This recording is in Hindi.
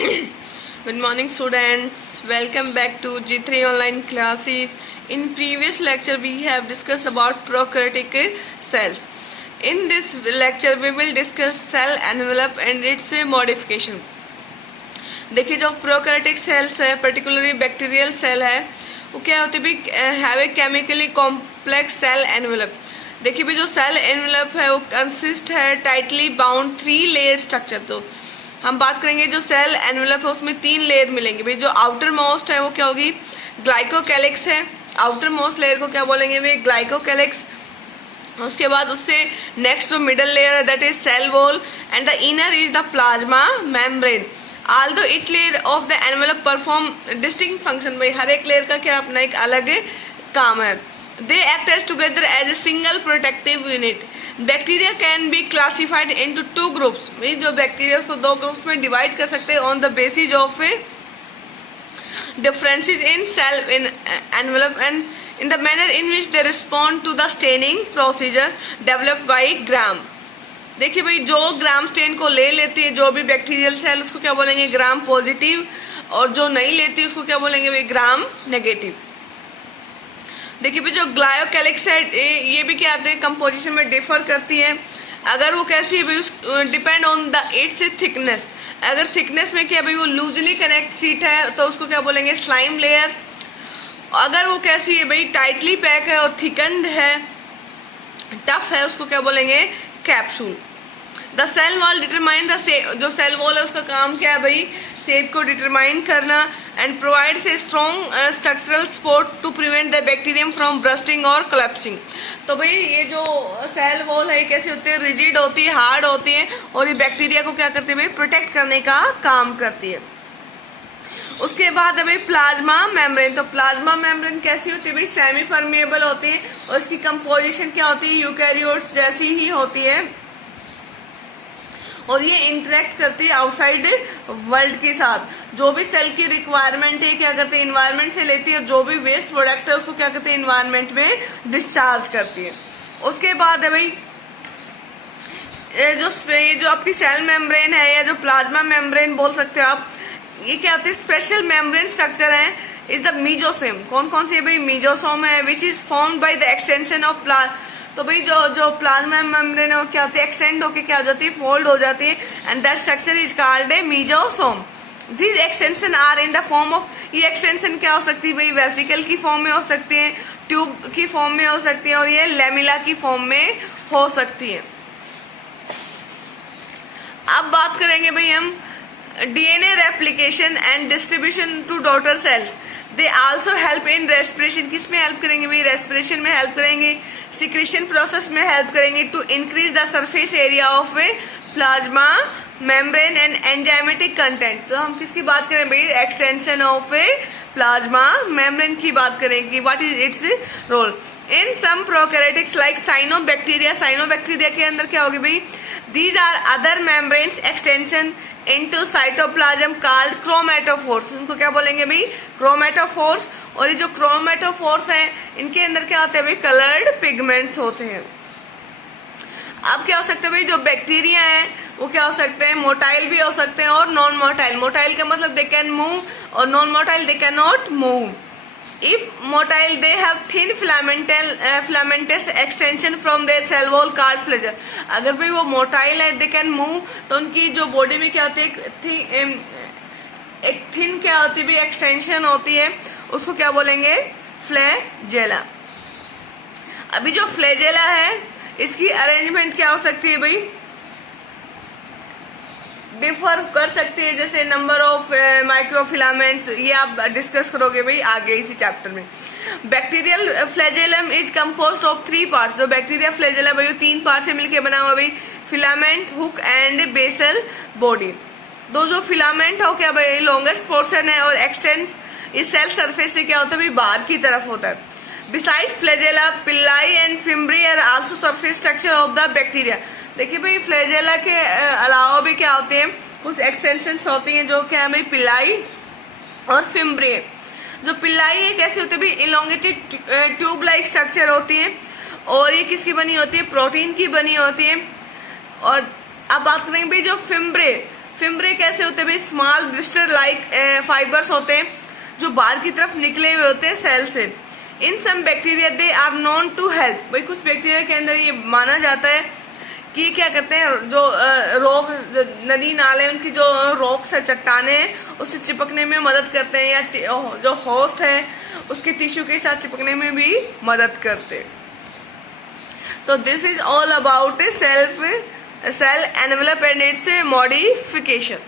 Good morning students, welcome back to G3 online classes. In previous lecture we have discussed about prokaryotic cells. In this lecture we will discuss cell envelope and its modification. देखिए जो प्रोकैरियोटिक सेल्स है, पर्टिकुलरली बैक्टीरियल सेल है, वो क्या होती है, have a chemically complex cell envelope. देखिए भी जो सेल एनवेलप है वो कंसिस्ट है टाइटली बाउंड 3 लेयर स्ट्रक्चर. तो हम बात करेंगे जो सेल एनवेलप है उसमें 3 लेयर मिलेंगे. भाई जो आउटर मोस्ट है वो क्या होगी, ग्लाइकोकैलिक्स है. आउटर मोस्ट लेयर को क्या बोलेंगे भाई, ग्लाइकोकैलिक्स. उसके बाद उससे नेक्स्ट जो मिडल लेयर है that is cell wall and the inner is the plasma membrane. Although each layer of the envelope perform distinct function, भाई हर एक लेयर का क्या अपना एक अलग काम है. They act as together as a single protective unit. Bacteria can be classified into 2 groups. भाई जो बैक्टीरिया उसको 2 ग्रुप्स में डिवाइड कर सकते हैं on the basis of differences in cell in envelope and in the manner in which they respond to the staining procedure developed by Gram. देखिए भाई जो ग्राम स्टेन को ले लेती है जो भी बैक्टीरियल सेल उसको क्या बोलेंगे, ग्राम पॉजिटिव, और जो नहीं लेती उसको क्या बोलेंगे भाई, ग्राम नेगेटिव. देखिए भाई जो ग्लाइकोकैलिक्स है ये भी क्या आते हैं कंपोजिशन में डिफर करती है. अगर वो कैसी है भाई, depend on the it's thickness. अगर थिकनेस में क्या भाई वो लूजली कनेक्ट सीट है तो उसको क्या बोलेंगे, स्लाइम लेयर. अगर वो कैसी है भाई, टाइटली पैक है और थिकन्ड है, टफ है, उसको क्या बोलेंगे, capsule. The cell wall determine the जो सेल वॉल है उसका काम क्या है भाई, शेप को डिटरमाइन करना and provides a strong structural support to prevent the bacterium from bursting और कोलैप्सिंग. तो भाई ये जो सेल वॉल है कैसी होती है, रिजिड होती है, हार्ड होती है, और ये बैक्टीरिया को क्या करती है भाई, प्रोटेक्ट करने का काम करती है. उसके बाद है भाई प्लाज्मा मेम्ब्रेन. तो प्लाज्मा मेम्ब्रेन कैसी होती है भाई, सेमी परमिएबल होती है, और इसकी कंपोजिशन क्या होती है, यूकैरियोट्स जैसी ही होती है, और ये इंटरेक्ट करती है आउटसाइड वर्ल्ड के साथ. जो भी सेल की रिक्वायरमेंट है क्या करते हैं, इन्वायरमेंट से लेती है, जो भी वेस्ट प्रोडक्ट है उसको क्या करते हैं, इन्वायरमेंट में डिस्चार्ज करती है. उसके बाद है भाई ये जो आपकी सेल मेम्ब्रेन है या जो प्लाज्मा मेम्ब्रेन बोल सकते हो आप, ये क्या होती है, स्पेशल मेम्ब्रेन स्ट्रक्चर है इज द मीजोसोम. कौन कौन सी है भाई, मीजोसोम है which is formed by the extension of तो भाई जो प्लाज्मा मेम्ब्रेन है वो क्या होती है, एक्सटेंड होके क्या हो जाती है, फोल्ड हो जाती है, and that structure is called a mesosome. This extension are in the form of, ये एक्सटेंशन क्या हो सकती है भाई, वेसिकल की फॉर्म में हो सकती है, ट्यूब की फॉर्म में हो सकती है, और ये लेमिला की फॉर्म में हो सकती है. अब बात करेंगे भाई हम DNA replication and distribution to daughter cells. They also help in respiration. किस में हेल्प करेंगे भाई, रेस्पिरेशन में हेल्प करेंगे, सिक्रीशन प्रोसेस में हेल्प करेंगे, to increase the surface area of a plasma membrane and enzymatic content. तो हम किसकी बात करें भाई, extension of a plasma membrane की बात करेंगे. What is its role in some prokaryotics like cyanobacteria. Cyanobacteria के अंदर क्या होगी भाई, these are other membranes extension into cytoplasm called chromatophores. उनको क्या बोलेंगे भाई, क्रोमेटोफोर्स. और ये जो क्रोमेटोफोर्स है इनके अंदर क्या होते हैं भाई, कलर्ड पिगमेंट्स होते हैं. अब क्या हो सकते हैं भाई, जो बैक्टीरिया है वो क्या हो सकते हैं, मोटाइल भी हो सकते हैं और नॉन मोटाइल. मोटाइल का मतलब दे कैन मूव, और non motile they can not move. If motile, they have thin filamentous extension from their cell wall called flagella. अगर भाई वो मोटाइल है, they can move, तो उनकी जो बॉडी में क्या होती है, एक थिन क्या होती है, एक्सटेंशन होती है, उसको क्या बोलेंगे, फ्लैजेला. अभी जो फ्लैजेला है इसकी अरेंजमेंट क्या हो सकती है भाई, डिफर कर सकती है, जैसे नंबर ऑफ माइक्रोफिलामेंट्स, ये आप डिस्कस करोगे भाई आगे इसी चैप्टर में. Bacterial flagellum is composed of 3 parts. जो बैक्टीरिया फ्लैजेला भाई 3 पार्ट से मिलकर बना हुआ भाई, filament, hook and basal body. जो फिलामेंट हो क्या भाई, लॉन्गेस्ट पोर्शन है, और एक्सटेंड इस सेल सरफेस से क्या होता है भाई, बाहर की तरफ होता है. Beside flagella, pili and fimbriae are also surface structure of the bacteria. देखिए भाई फ्लैजेला के अलावा भी क्या होते हैं, कुछ एक्सटेंशंस होती हैं जो क्या है भाई, पिलाई और फिम्ब्री. जो पिल्लाई है कैसी होती है भाई, इलोंगेटेड ट्यूब लाइक स्ट्रक्चर होती है, और ये किसकी बनी होती है, प्रोटीन की बनी होती है. और अब बात करेंगे भाई जो फिम्ब्रे, फिम्ब्रे कैसे होते हैं भाई, स्मॉल ब्लिस्टर लाइक फाइबर्स होते हैं जो बाहर की तरफ निकले हुए होते हैं सेल से। In some bacteria they are known to help, भाई कुछ बैक्टीरिया के अंदर ये माना जाता है कि क्या करते हैं, जो रोग नदी नाले उनकी जो रॉक्स है, चट्टाने हैं, उससे चिपकने में मदद करते हैं, या जो होस्ट है उसके टिश्यू के साथ चिपकने में भी मदद करते हैं। तो this is all about cell envelope and its modification.